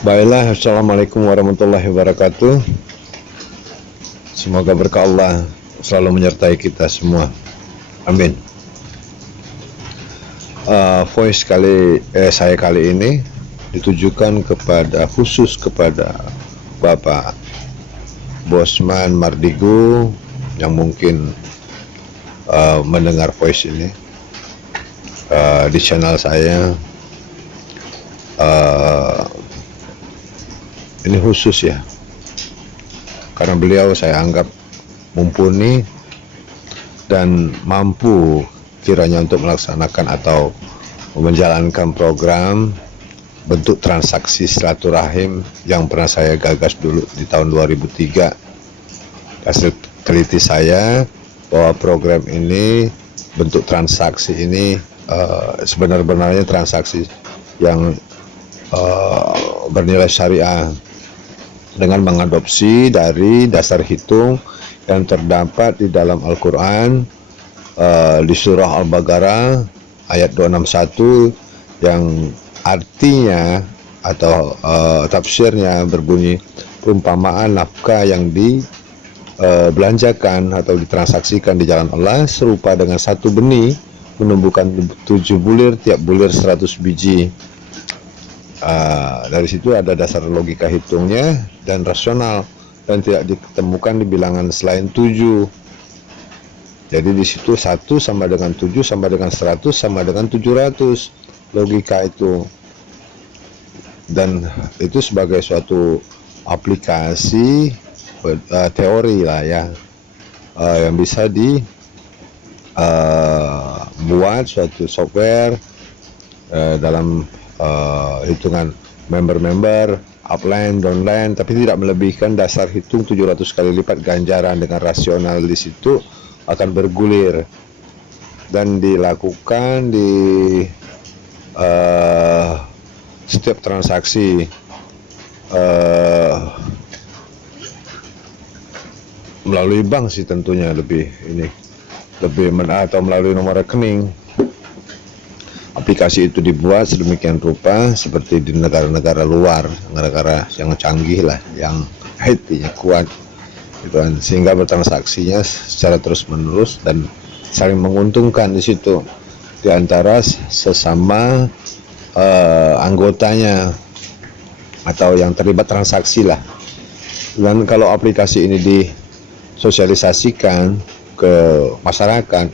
Baiklah, Assalamualaikum warahmatullahi wabarakatuh. Semoga berkah Allah selalu menyertai kita semua. Amin. Voice saya kali ini ditujukan khusus kepada Bapak Bosman Mardigu yang mungkin mendengar voice ini di channel saya. Ini khusus ya, karena beliau saya anggap mumpuni dan mampu kiranya untuk melaksanakan atau menjalankan program bentuk transaksi silaturahim yang pernah saya gagas dulu di tahun 2003. Hasil teliti saya bahwa program ini, bentuk transaksi ini sebenarnya transaksi yang bernilai syariah dengan mengadopsi dari dasar hitung yang terdapat di dalam Al-Quran di surah Al-Baqarah ayat 261 yang artinya atau tafsirnya berbunyi, perumpamaan nafkah yang dibelanjakan atau ditransaksikan di jalan Allah serupa dengan satu benih menumbuhkan 7 bulir, tiap bulir 100 biji. Dari situ ada dasar logika hitungnya dan rasional, dan tidak ditemukan di bilangan selain 7. Jadi di situ 1 sama dengan 7 sama dengan 100 sama dengan 700 logika itu, dan itu sebagai suatu aplikasi teori lah ya, yang bisa dibuat suatu software dalam hitungan member, upline, downline, tapi tidak melebihkan dasar hitung 700 kali lipat ganjaran dengan rasional. Di situ akan bergulir dan dilakukan di setiap transaksi melalui bank sih tentunya, lebih atau melalui nomor rekening. Aplikasi itu dibuat sedemikian rupa seperti di negara-negara luar, negara yang canggih lah, yang IT-nya kuat gitu kan, sehingga bertransaksinya secara terus-menerus dan saling menguntungkan di situ di antara sesama anggotanya atau yang terlibat transaksi lah. Dan kalau aplikasi ini disosialisasikan ke masyarakat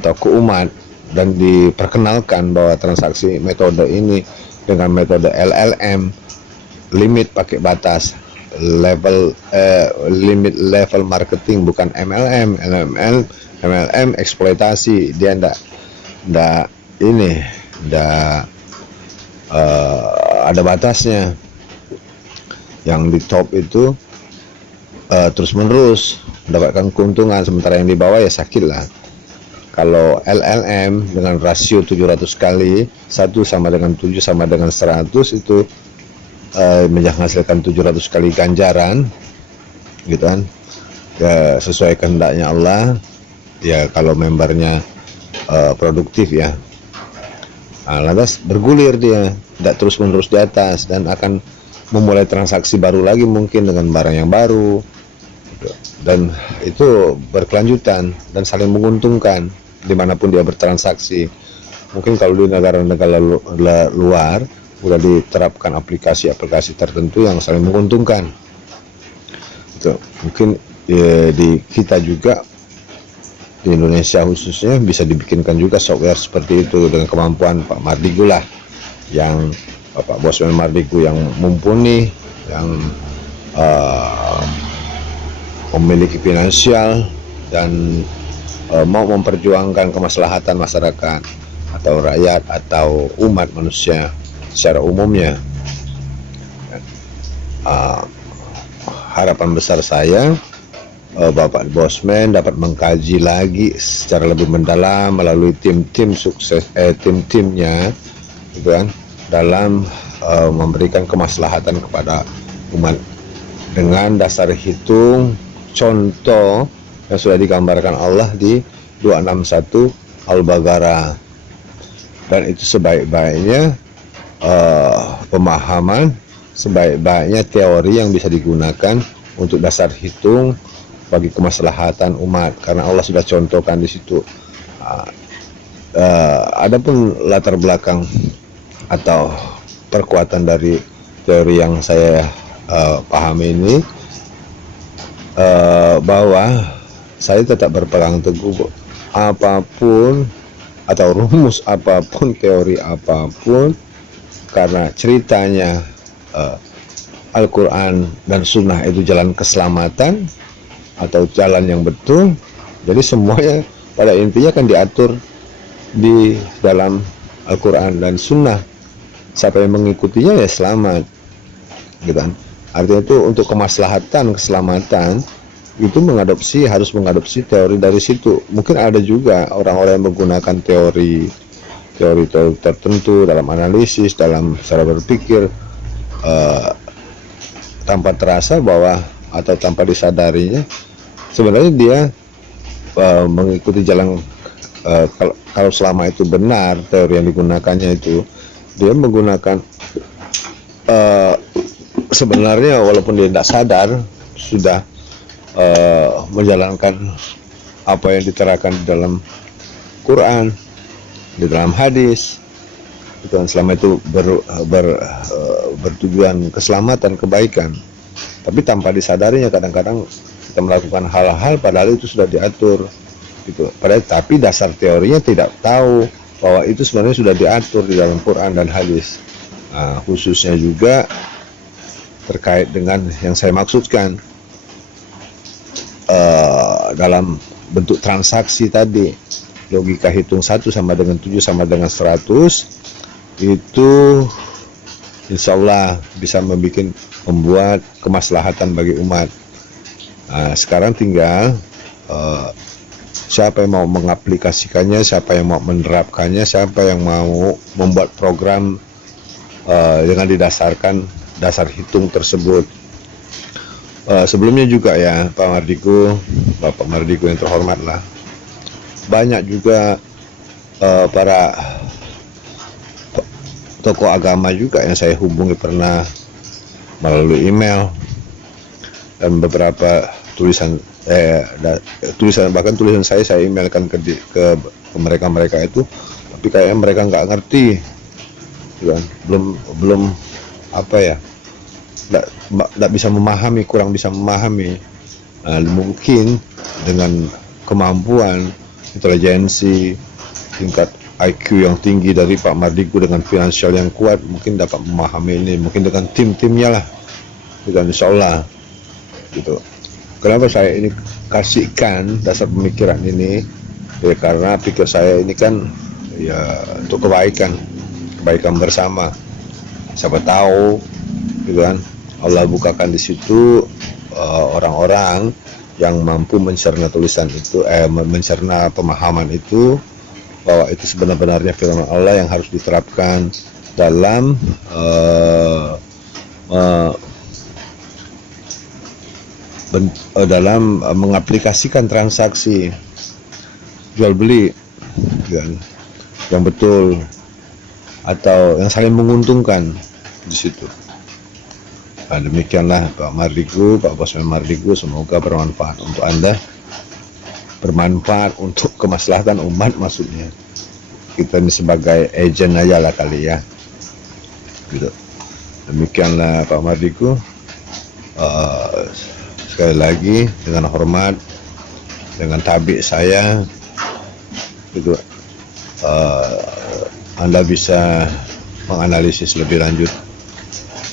atau ke umat dan diperkenalkan bahwa transaksi metode ini dengan metode LLM, limit pakai batas, limit level marketing, bukan MLM eksploitasi, dia ndak ada batasnya. Yang di top itu terus menerus mendapatkan keuntungan, sementara yang di bawah ya sakit lah. Kalau LLM dengan rasio 700 kali, 1 sama dengan 7 sama dengan 100, itu menghasilkan 700 kali ganjaran gitu kan ya, sesuai kehendaknya Allah ya, kalau membernya produktif ya. Lantas bergulir dia, tidak terus menerus di atas, dan akan memulai transaksi baru lagi mungkin dengan barang yang baru gitu. Dan itu berkelanjutan dan saling menguntungkan dimanapun dia bertransaksi. Mungkin kalau di negara-negara luar sudah diterapkan aplikasi-aplikasi tertentu yang saling menguntungkan itu. Mungkin di kita juga di Indonesia khususnya bisa dibikinkan juga software seperti itu dengan kemampuan Pak Mardigu lah, yang Bapak Bosman Mardigu yang mumpuni, yang memiliki finansial dan mau memperjuangkan kemaslahatan masyarakat atau rakyat atau umat manusia secara umumnya. Harapan besar saya Bapak Bosman dapat mengkaji lagi secara lebih mendalam melalui tim-tim sukses, tim-timnya gitu kan, dalam memberikan kemaslahatan kepada umat dengan dasar hitung contoh yang sudah digambarkan Allah di 261 Al-Baqarah. Dan itu sebaik-baiknya pemahaman sebaik-baiknya teori yang bisa digunakan untuk dasar hitung bagi kemaslahatan umat, karena Allah sudah contohkan di situ. Adapun latar belakang atau perkuatan dari teori yang saya pahami ini, bahwa saya tetap berpegang teguh apapun atau rumus apapun, teori apapun, karena ceritanya Al-Quran dan Sunnah itu jalan keselamatan atau jalan yang betul. Jadi semuanya pada intinya kan diatur di dalam Al-Quran dan Sunnah. Siapa yang mengikutinya ya selamat, gitu kan. Artinya itu untuk kemaslahatan, keselamatan, itu harus mengadopsi teori dari situ. Mungkin ada juga orang-orang yang menggunakan teori tertentu dalam analisis, dalam cara berpikir, tanpa terasa bahwa atau tanpa disadarinya sebenarnya dia mengikuti jalan, kalau selama itu benar teori yang digunakannya itu, dia menggunakan sebenarnya walaupun dia tidak sadar sudah menjalankan apa yang diterangkan di dalam Quran, di dalam hadis, dan selama itu bertujuan keselamatan, kebaikan. Tapi tanpa disadarinya kadang-kadang kita melakukan hal-hal padahal itu sudah diatur gitu. Padahal tapi dasar teorinya tidak tahu bahwa itu sebenarnya sudah diatur di dalam Quran dan hadis. Nah, khususnya juga terkait dengan yang saya maksudkan dalam bentuk transaksi tadi, logika hitung 1 sama dengan 7 sama dengan 100, itu insya Allah bisa membuat kemaslahatan bagi umat. Nah, sekarang tinggal siapa yang mau mengaplikasikannya, siapa yang mau menerapkannya, siapa yang mau membuat program dengan didasarkan dasar hitung tersebut. Sebelumnya juga ya Pak Mardigu, Bapak Mardigu yang terhormat lah, banyak juga para tokoh agama juga yang saya hubungi pernah melalui email, dan beberapa tulisan bahkan tulisan saya emailkan ke mereka itu, tapi kayaknya mereka nggak ngerti, kan? belum apa ya, nggak bisa memahami, kurang bisa memahami. Nah, mungkin dengan kemampuan intelijensi, tingkat IQ yang tinggi dari Pak Mardigu dengan finansial yang kuat, mungkin dapat memahami ini, mungkin dengan tim-timnya lah, dengan insya Allah gitu. Kenapa saya ini kasihkan dasar pemikiran ini ya, karena pikir saya ini kan ya untuk kebaikan bersama. Siapa tahu gitu kan, Allah bukakan di situ orang-orang yang mampu mencerna tulisan itu, mencerna pemahaman itu, bahwa itu sebenarnya firman Allah yang harus diterapkan dalam mengaplikasikan transaksi jual beli yang betul atau yang saling menguntungkan di situ. Nah, demikianlah Pak Mardigu, Pak Bosman Mardigu, semoga bermanfaat untuk Anda, bermanfaat untuk kemaslahatan umat maksudnya. Kita ini sebagai agent aja lah kali ya gitu. Demikianlah Pak Mardigu, sekali lagi dengan hormat, dengan tabik saya gitu, Anda bisa menganalisis lebih lanjut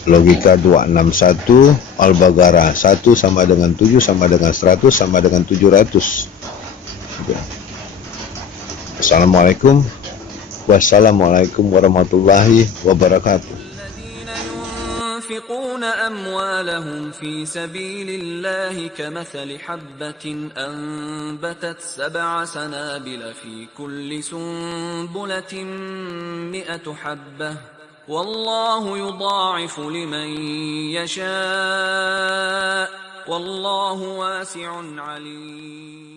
logika 261 Al-Baqarah 1 sama dengan 7 sama dengan 100 sama dengan 700. Assalamualaikum warahmatullahi wabarakatuh. ينفقون أموالهم في سبيل الله كمثل حبة أنبتت 7 سنابل في كل سنبلة 100 حبة والله يضاعف لمن يشاء والله واسع عليم.